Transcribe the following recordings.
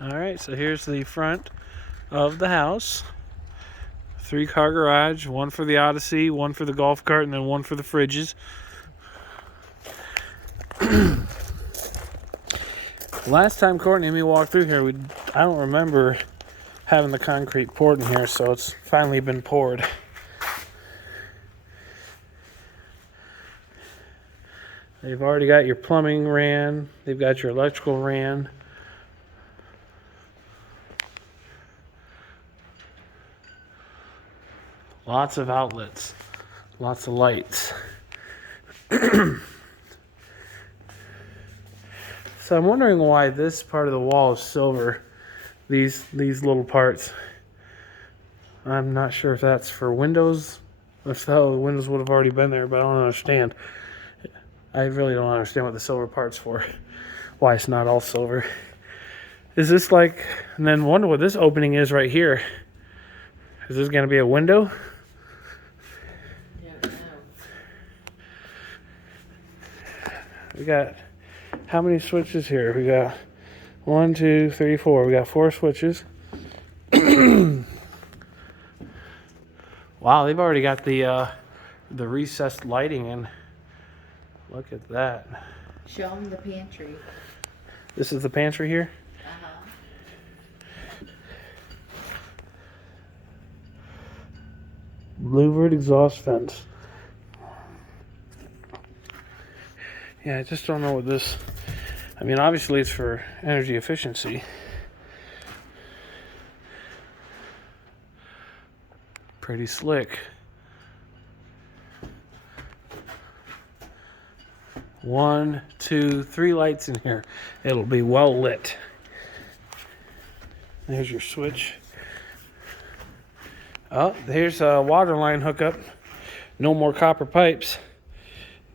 All right, so here's the front of the house. 3-car garage, one for the Odyssey, one for the golf cart, and then one for the fridges. Last time Courtney and me walked through here, I don't remember having the concrete poured in here, so it's finally been poured. They've already got your plumbing ran. They've got your electrical ran. Lots of outlets. Lots of lights. So I'm wondering why this part of the wall is silver. These little parts. I'm not sure if that's for windows. If so, the windows would have already been there, but I don't understand. I really don't understand what the silver part's for. Why it's not all silver. Is this like... And then wonder what this opening is right here. Is this going to be a window? I don't know. We got... How many switches here? We got 1, 2, 3, 4. We got 4 switches. Wow, they've already got the recessed lighting in. Look at that. Show them the pantry. This is the pantry here. Louvered exhaust vents. Yeah, I just don't know what this... I mean, obviously it's for energy efficiency. Pretty slick. 1, 2, 3 lights in here. It'll be well lit. There's your switch. Oh, here's a water line hookup. No more copper pipes.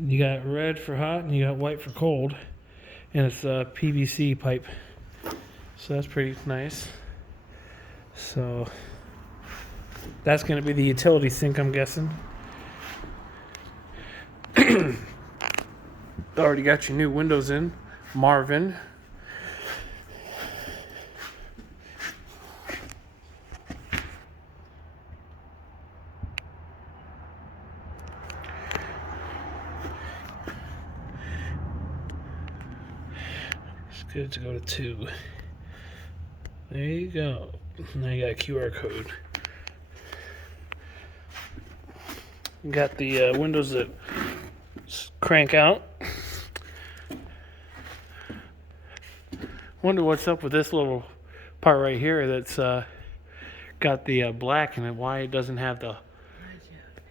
You got red for hot and you got white for cold. And it's a PVC pipe. So that's pretty nice. So that's going to be the utility sink, I'm guessing. Already got your new windows in. Marvin. It's good to go to 2. There you go. Now you got a QR code. You got the windows that crank out. Wonder what's up with this little part right here that's got the black in it. Why it doesn't have the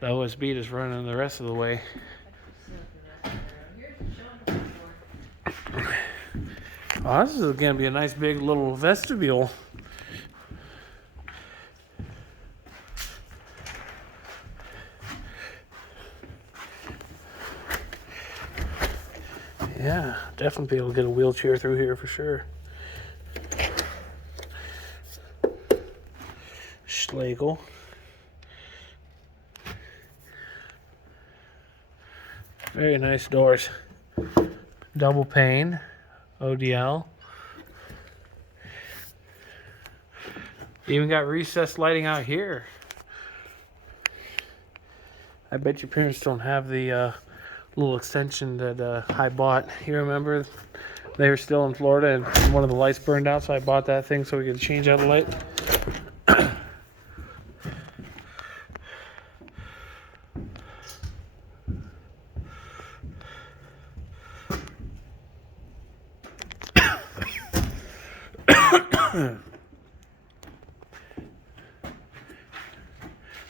OSB just running the rest of the way. Oh, this is going to be a nice big little vestibule. Yeah, definitely be able to get a wheelchair through here for sure. Schlegel. Very nice doors. Double pane. ODL. Even got recessed lighting out here. I bet your parents don't have the little extension that I bought. You remember? They were still in Florida and one of the lights burned out, so I bought that thing so we could change out the light.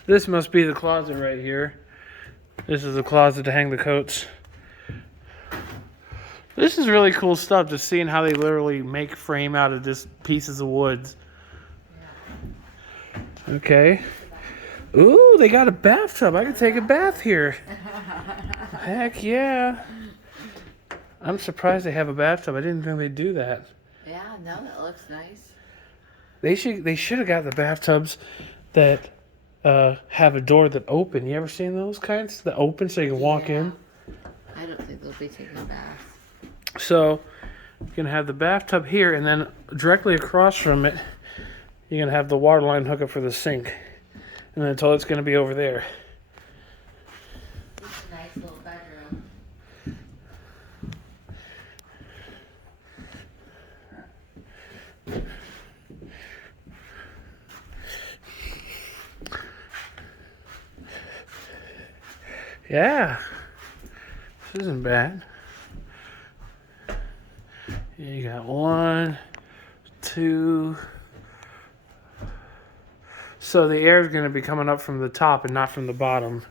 This must be the closet right here. This is the closet to hang the coats. This is really cool stuff, just seeing how they literally make frame out of just pieces of woods. Okay. Ooh, they got a bathtub. I could take a bath here. Heck yeah. I'm surprised they have a bathtub. I didn't think they'd do that. Yeah, no, that looks nice. They should have got the bathtubs that have a door that open. You ever seen those kinds that open so you can walk in? I I don't think they'll be taking a bath. So you're gonna have the bathtub here, and then directly across from it, you're gonna have the water line hookup for the sink, and then the toilet's gonna be over there. It's a nice little bedroom. Yeah, this isn't bad. You got 1, 2. So the air is going to be coming up from the top and not from the bottom.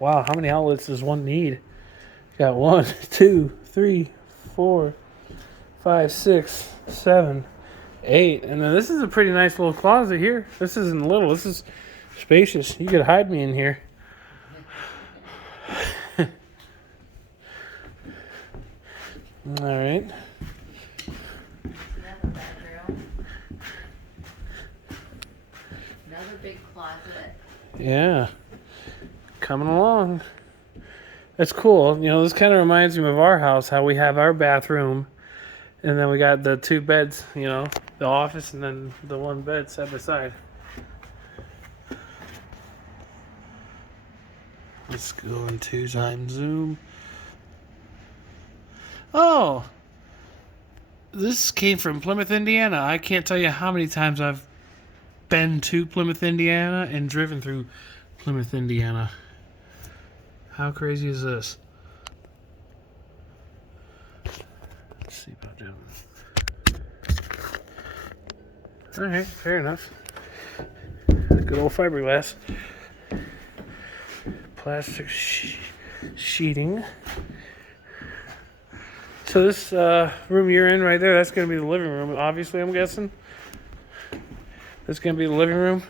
Wow, how many outlets does one need? Got 1, 2, 3, 4, 5, 6, 7, 8. And then this is a pretty nice little closet here. This isn't little. This is spacious. You could hide me in here. All right. Another bedroom. Another big closet. Yeah. Coming along. That's cool. You know, this kind of reminds me of our house, how we have our bathroom, and then we got the 2 beds, you know, the office and then the 1 bed side by side. Let's go in 2 times zoom. Oh, this came from Plymouth, Indiana. I can't tell you how many times I've been to Plymouth, Indiana and driven through Plymouth, Indiana. How crazy is this? Let's see about doing. All right, fair enough. Good old fiberglass. Plastic sheeting. So this room you're in right there, that's going to be the living room, obviously, I'm guessing. This going to be the living room?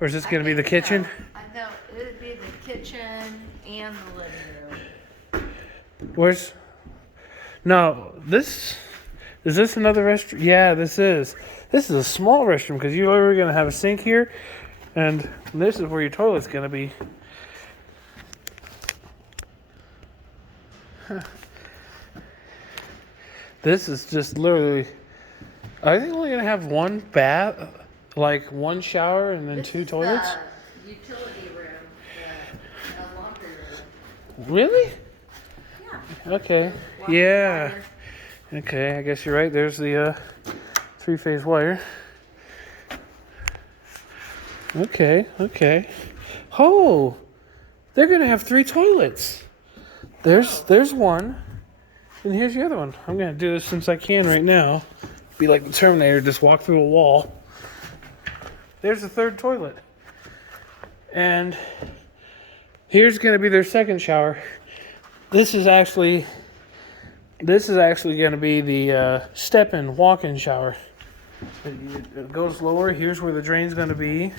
Or is this going to be the kitchen? I know, it would be the kitchen and the living room. Where's... No, this... Is this another restroom? Yeah, this is. This is a small restroom because you're literally going to have a sink here. And this is where your toilet's going to be. Huh. This is just literally... Are they only going to have 1 bath? Like 1 shower and then This 2 is toilets? the utility room, the laundry room. Really? Yeah. Okay. Water Yeah. dryer. Okay, I guess you're right. There's the 3-phase wire. Okay, okay. Oh, they're gonna have 3 toilets. There's one, and here's the other one. I'm gonna do this since I can right now. Be like the Terminator, just walk through a wall. There's the 3rd toilet, and here's gonna be their 2nd shower. This is actually gonna be the step-in, walk-in shower. It goes lower. Here's where the drain's gonna be.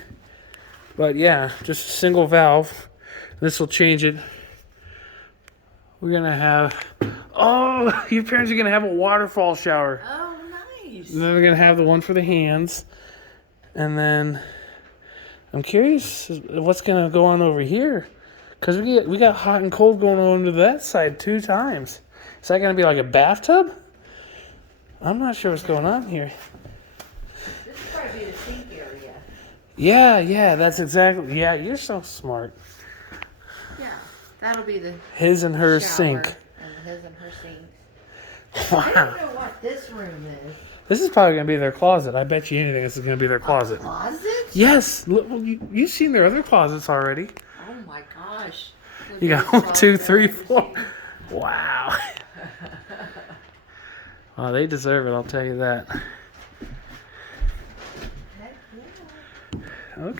But yeah, just a single valve. This will change it. We're gonna have... Oh, your parents are gonna have a waterfall shower. Oh, nice. And then we're gonna have the one for the hands. And then I'm curious what's gonna go on over here. Because we got hot and cold going on to that side 2 times. Is that gonna be like a bathtub? I'm not sure what's going on here. This would probably be the sink area. Yeah, that's exactly... Yeah, you're so smart. Yeah, that'll be the His and her shower sink. and his and her sinks. I Wow. don't know what this room is. This is probably going to be their closet. I bet you anything this is going to be their closet. Closet? Yes. Look, well, you've seen their other closets already. Oh my gosh. Look You at got this 1, 2, closet 3, I've never 4. seen. Wow. Well, they deserve it, I'll tell you that. Heck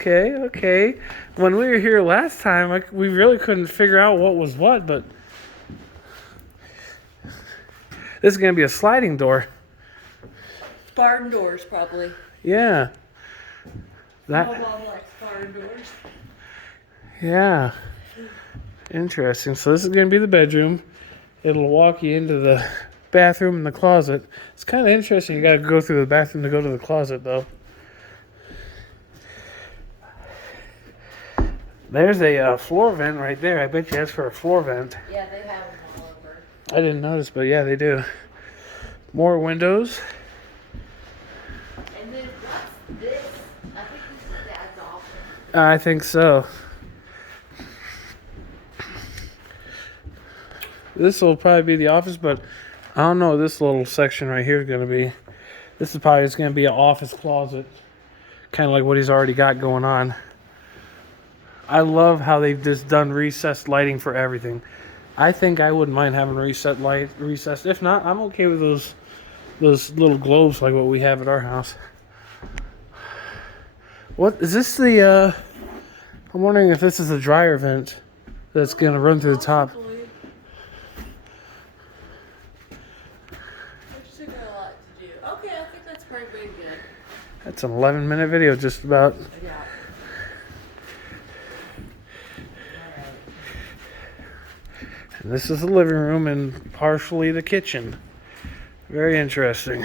yeah. Okay. When we were here last time, we really couldn't figure out what was what, but this is going to be a sliding door. Barn doors, probably. Yeah. That. Mom likes barn doors. Yeah. Interesting. So this is going to be the bedroom. It'll walk you into the bathroom and the closet. It's kind of interesting. You got to go through the bathroom to go to the closet, though. There's a floor vent right there. I bet you that's for a floor vent. Yeah, they have them all over. I didn't notice, but yeah, they do. More windows. And then what's this? I think this is Dad's office. I think so. This will probably be the office, but I don't know what this little section right here is going to be. This is probably just going to be an office closet. Kind of like what he's already got going on. I love how they've just done recessed lighting for everything. I think I wouldn't mind having recessed. If not, I'm okay with those little globes like what we have at our house. What is this the I'm wondering if this is a dryer vent that's going to run through the top. There's still got a lot to do. Okay, I think that's pretty good. That's an 11-minute video just about. Yeah. And this is the living room and partially the kitchen. Very interesting.